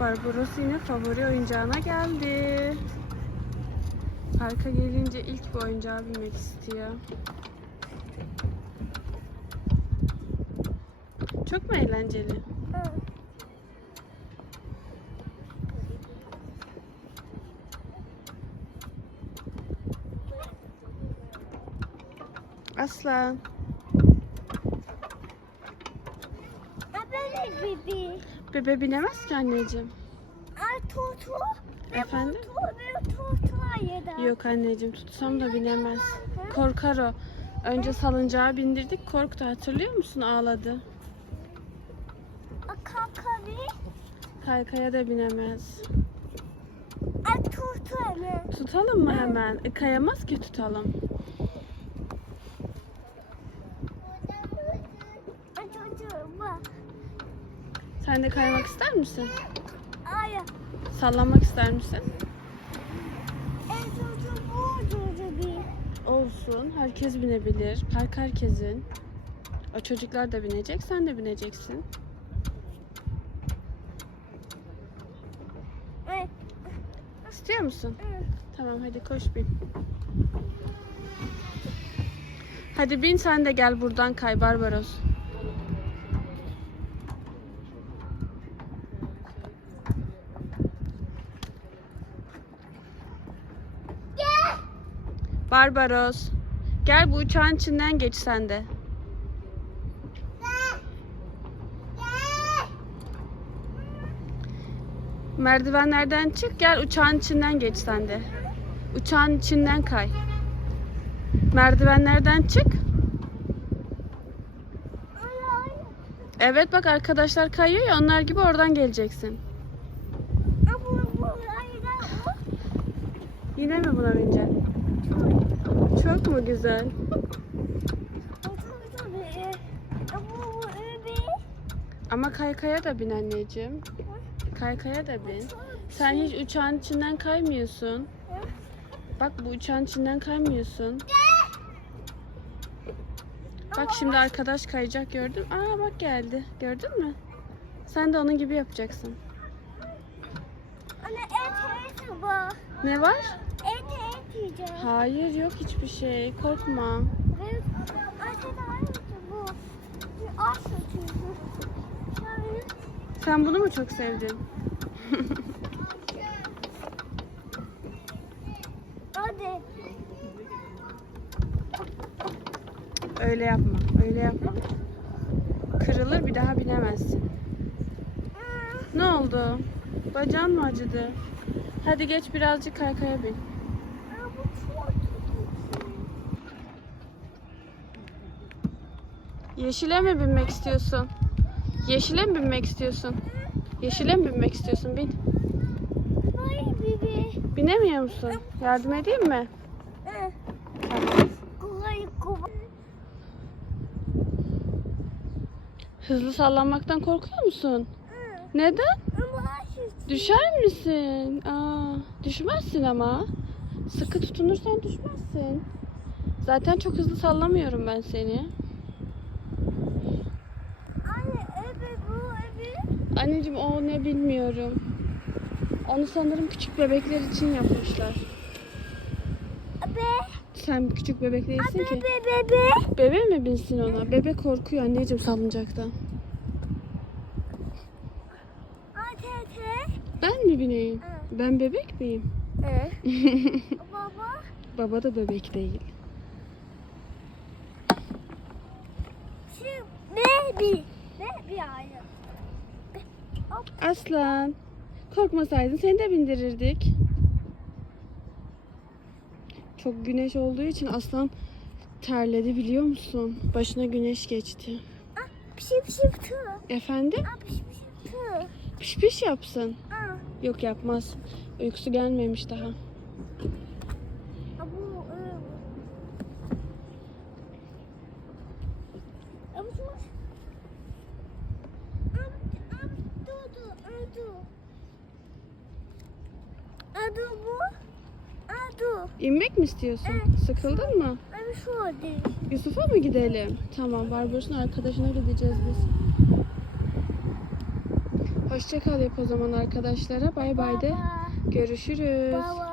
Barbaros yine favori oyuncağına geldi. Parka gelince ilk bu oyuncağa binmek istiyor. Çok mu eğlenceli? Aslan. Bebi. Bebe binemez ki anneciğim. Ay tutu. Efendim? Tutu. Yok anneciğim tutsam da binemez. Korkar o. Önce salıncağa bindirdik korktu hatırlıyor musun ağladı. Kakari. Kaykaya da binemez. Ay ne? Tutalım mı hemen? E, kayamaz ki tutalım. Çocuğum bak. Sen de kaymak ister misin? Ay. Sallanmak ister misin? En çocuğu bu çocuğu bir. Olsun. Herkes binebilir. Park herkesin. O çocuklar da binecek. Sen de bineceksin. Ay. İstiyor musun? hı. Tamam hadi koş bin. Hadi bin sen de gel buradan kay Barbaros. Gel. Barbaros. Gel bu uçağın içinden geç sen de. Merdivenlerden çık gel uçağın içinden geç sen de. Uçağın içinden kay. Merdivenlerden çık. Evet bak arkadaşlar kayıyor ya onlar gibi oradan geleceksin. Yine mi buna bineceksin? Çok mu güzel? Ama kaykaya da bin anneciğim. Kaykaya da bin. Sen hiç uçağın içinden kaymıyorsun. Bak bu uçağın içinden kaymıyorsun. Bak şimdi arkadaş kayacak gördün. Aa bak geldi. Gördün mü? Sen de onun gibi yapacaksın. Anne et et bak. Ne var? Yiyeceğim. Hayır yok hiçbir şey. Korkma. Aynısı bu. Bir. Şöyle. Sen bunu mu çok sevdin? Hadi. Öyle yapma. Öyle yapma. Kırılır bir daha binemezsin. Ne oldu? Bacağın mı acıdı? Hadi geç birazcık kaykaya bin. Aa, bu çok kötü. Yeşile mi binmek istiyorsun? Yeşile mi binmek istiyorsun? Yeşile mi binmek istiyorsun? Bin. Ay bibi. Binemiyor musun? Yardım edeyim mi? Hızlı sallanmaktan korkuyor musun? Neden? Düşer misin? Aa, düşmezsin ama. Sıkı tutunursan düşmezsin. Zaten çok hızlı sallamıyorum ben seni. Anne ebe bu ebe. Anneciğim o ne bilmiyorum. Onu sanırım küçük bebekler için yapmışlar. Ebe. Sen küçük bebek değilsin Ebe ki. bebe bebe. Bebe mi binsin ona? Bebe korkuyor anneciğim salıncaktan. Ate te. Ben mi bineyim? Hı. Ben bebek miyim? Ee. Baba. Baba da bebek değil. Şu baby. Baby ayı. Aslan. Korkmasaydın seni de bindirirdik. Çok güneş olduğu için aslan terledi biliyor musun? Başına güneş geçti. Ah, pişi pişi pişi. Efendim? Ah, pişi pişi pişi. Piş piş yapsın. Ah, Yok yapmaz. Uykusu gelmemiş daha. Dur bu. Dur. İnmek mi istiyorsun? Sıkıldın mı? Ah, şu oldu. Yusuf'a mı gidelim? Tamam, Barbaros'un arkadaşına gideceğiz biz. Hoşça kal yap o zaman arkadaşlara. Bay bay de. Görüşürüz. Baba.